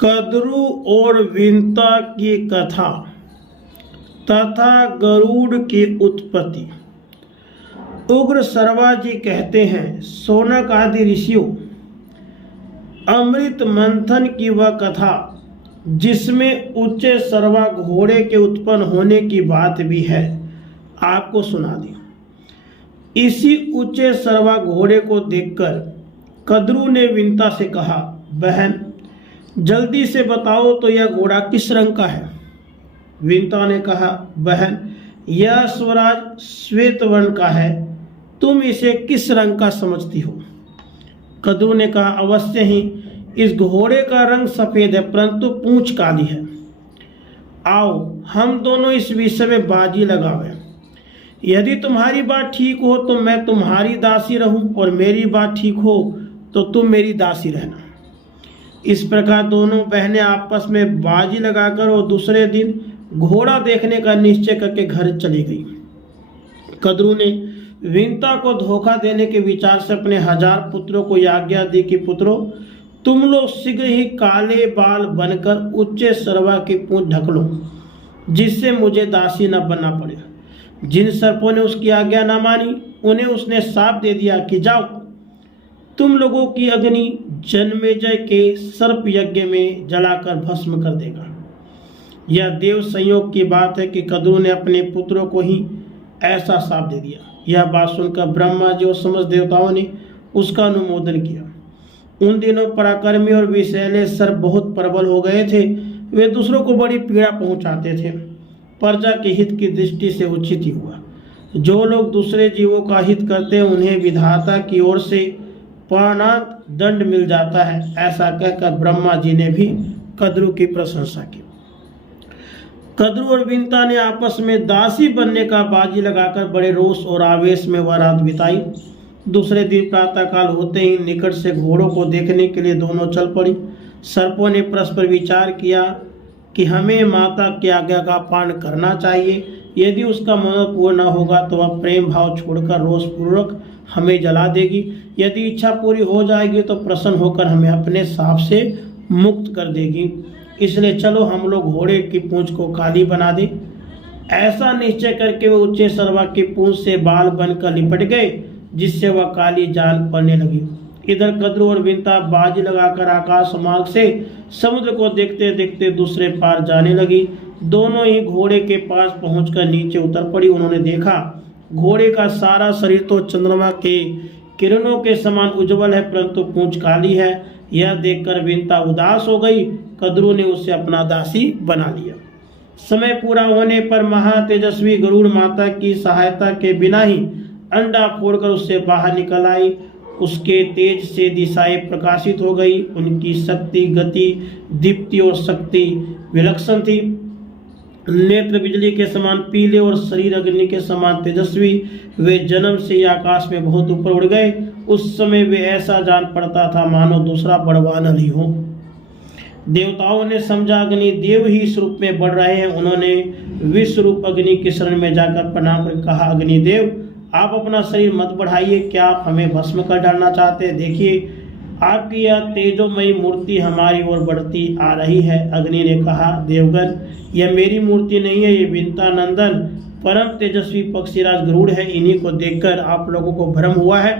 कद्रू और विंता की कथा तथा गरुड़ की उत्पत्ति। उग्र सर्वा जी कहते हैं, शौनक आदि ऋषियों, अमृत मंथन की वह कथा जिसमें उच्च सर्वा घोड़े के उत्पन्न होने की बात भी है, आपको सुना दी। इसी उच्च सर्वा घोड़े को देखकर कद्रू ने विंता से कहा, बहन जल्दी से बताओ तो यह घोड़ा किस रंग का है। विंता ने कहा, बहन यह स्वराज श्वेत वर्ण का है, तुम इसे किस रंग का समझती हो। कद्रू ने कहा, अवश्य ही इस घोड़े का रंग सफेद है, परंतु पूंछ काली है। आओ हम दोनों इस विषय में बाजी लगावें। यदि तुम्हारी बात ठीक हो तो मैं तुम्हारी दासी रहूं, और मेरी बात ठीक हो तो तुम मेरी दासी रहना। इस प्रकार दोनों बहनें आपस में बाजी लगाकर और दूसरे दिन घोड़ा देखने का निश्चय करके घर चली गई। कद्रू ने विंता को धोखा देने के विचार से अपने 1000 पुत्रों को आज्ञा दी कि पुत्रों, तुम लोग शीघ्र ही काले बाल बनकर उच्च सर्वा की पूंछ ढक लो, जिससे मुझे दासी न बनना पड़े। जिन सर्पों ने उसकी आज्ञा न मानी, उन्हें उसने शाप दे दिया कि जाओ, तुम लोगों की अग्नि जन्मेजय के सर्प यज्ञ में जलाकर भस्म कर देगा। यह देव संयोग की बात है कि कद्रू ने अपने पुत्रों को ही ऐसा शाप दे दिया। यह बात सुनकर ब्रह्मा जी और समस्त देवताओं ने उसका अनुमोदन किया। उन दिनों पराक्रमी और विषैले सर्प बहुत प्रबल हो गए थे। वे दूसरों को बड़ी पीड़ा पहुंचाते थे। प्रजा के हित की दृष्टि से उचित ही हुआ। जो लोग दूसरे जीवों का हित करते हैं, उन्हें विधाता की ओर से प्राणांत दंड मिल जाता है। ऐसा कहकर ब्रह्मा जी ने भी कद्रू की प्रशंसा की। कद्रू और विंता ने आपस में दासी बनने का बाजी लगाकर बड़े रोष और आवेश में वह रात बिताई। दूसरे दिन प्रातःकाल होते ही निकट से घोड़ों को देखने के लिए दोनों चल पड़ी। सर्पों ने परस्पर विचार किया कि हमें माता की आज्ञा का पालन करना चाहिए। यदि उसका मन पूर्ण न होगा तो वह प्रेम भाव छोड़कर रोष पूर्वक हमें जला देगी। यदि इच्छा पूरी हो जाएगी तो प्रसन्न होकर हमें अपने शाप से मुक्त कर देगी। इसलिए चलो हम लोग घोड़े की पूंछ को काली बना दें। ऐसा निश्चय करके वे उच्च सर्वा की पूंछ से बाल बनकर लिपट गए, जिससे वह काली जान पड़ने लगी। इधर कद्रू और विंता बाजी लगाकर आकाश मार्ग से समुद्र को देखते देखते दूसरे पार जाने लगी। दोनों ही घोड़े के पास पहुंचकर नीचे उतर पड़ी। उन्होंने देखा घोड़े का सारा शरीर तो चंद्रमा के किरणों के समान उज्जवल है, परंतु पूंछ काली है। यह देखकर विंता उदास हो गई। कद्रू ने उसे अपना दासी बना लिया। समय पूरा होने पर महातेजस्वी गरुड़ माता की सहायता के बिना ही अंडा फोड़कर उससे बाहर निकल आई। उसके तेज से दिशाएं प्रकाशित हो गई। उनकी शक्ति, गति, दीप्ति और शक्ति विलक्षण थी। नेत्र बिजली के समान पीले और शरीर अग्नि के समान तेजस्वी। वे जन्म से ही आकाश में बहुत ऊपर उड़ गए। उस समय वे ऐसा जान पड़ता था मानो दूसरा बड़वान अली हो। देवताओं ने समझा अग्नि देव ही इस रूप में बढ़ रहे हैं। उन्होंने विश्व रूप अग्नि की शरण में जाकर प्रणाम कर कहा, अग्निदेव आप अपना शरीर मत बढ़ाइए, क्या आप हमें भस्म कर डालना चाहते हैं? देखिए आपकी यह तेजोमयी मूर्ति हमारी ओर बढ़ती आ रही है। अग्नि ने कहा, देवगण यह मेरी मूर्ति नहीं है, ये विंता नंदन परम तेजस्वी पक्षीराज गरुड़ है। इन्हीं को देखकर आप लोगों को भ्रम हुआ है।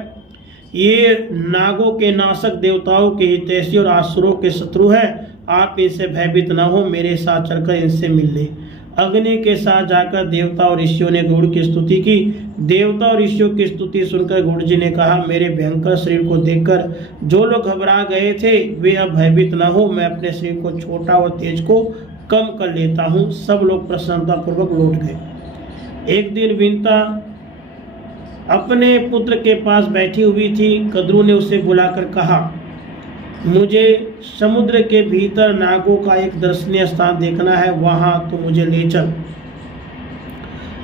ये नागों के नाशक, देवताओं के हितैषी और आसुरों के शत्रु है। आप इनसे भयभीत न हो, मेरे साथ चलकर इनसे मिल ले। अग्नि के साथ जाकर देवता और ऋषियों ने गरुड़ की स्तुति की। देवता और ऋषियों की स्तुति सुनकर गरुड़ जी ने कहा, मेरे भयंकर शरीर को देखकर जो लोग घबरा गए थे वे अब भयभीत न हो। मैं अपने शरीर को छोटा और तेज को कम कर लेता हूँ। सब लोग प्रसन्नतापूर्वक लौट गए। एक दिन विंता अपने पुत्र के पास बैठी हुई थी। कद्रू ने उसे बुलाकर कहा, मुझे समुद्र के भीतर नागों का एक दर्शनीय स्थान देखना है, वहां तो मुझे ले चल।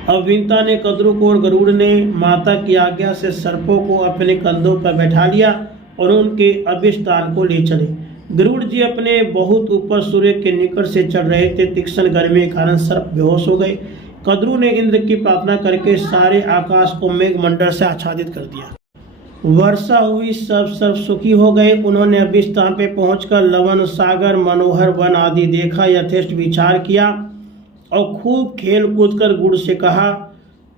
अब विंता ने कद्रू को और गरुड़ ने माता की आज्ञा से सर्पों को अपने कंधों पर बैठा लिया और उनके अभिष्ट स्थान को ले चले। गरुड़ जी अपने बहुत ऊपर सूर्य के निकट से चढ़ रहे थे। तीक्ष्ण गर्मी के कारण सर्प बेहोश हो गए। कद्रू ने इंद्र की प्रार्थना करके सारे आकाश को मेघ मंडल से आच्छादित कर दिया। वर्षा हुई, सब सुखी हो गए। उन्होंने अभी स्थान पे पहुंचकर लवन सागर, मनोहर वन आदि देखा, यथेष्ट विचार किया और खूब खेल कूद कर गुरु से कहा,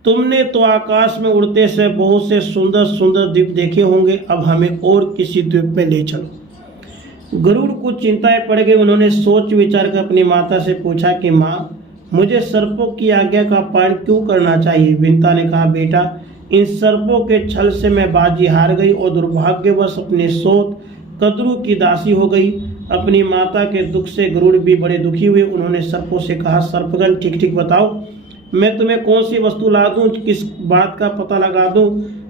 तुमने तो आकाश में उड़ते से बहुत से सुंदर सुंदर द्वीप देखे होंगे, अब हमें और किसी द्वीप में ले चलो। गरुड़ को चिंताएं पड़ गई। उन्होंने सोच विचार कर अपनी माता से पूछा कि माँ, मुझे सर्पों की आज्ञा का पालन क्यों करना चाहिए। विंता ने कहा, बेटा, इन सर्पों के छल से मैं बाजी हार गई और दुर्भाग्यवश अपने सोत कद्रू की दासी हो गई। अपनी माता के दुख से गरुड़ भी बड़े दुखी हुए। उन्होंने सर्पों से कहा, सर्पगण, ठीक ठीक बताओ, मैं तुम्हें कौन सी वस्तु ला दूं, किस बात का पता लगा दूं,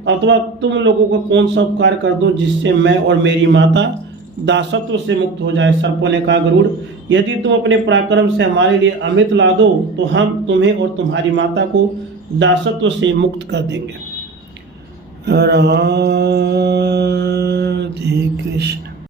अथवा तुम लोगों को कौन सा उपकार कर दूं जिससे मैं और मेरी माता दासत्व से मुक्त हो जाए। सर्पों ने कहा, गरुड़, यदि तुम अपने पराक्रम से हमारे लिए अमृत ला दो तो हम तुम्हें और तुम्हारी माता को दासत्व से मुक्त कर देंगे। राधे कृष्ण।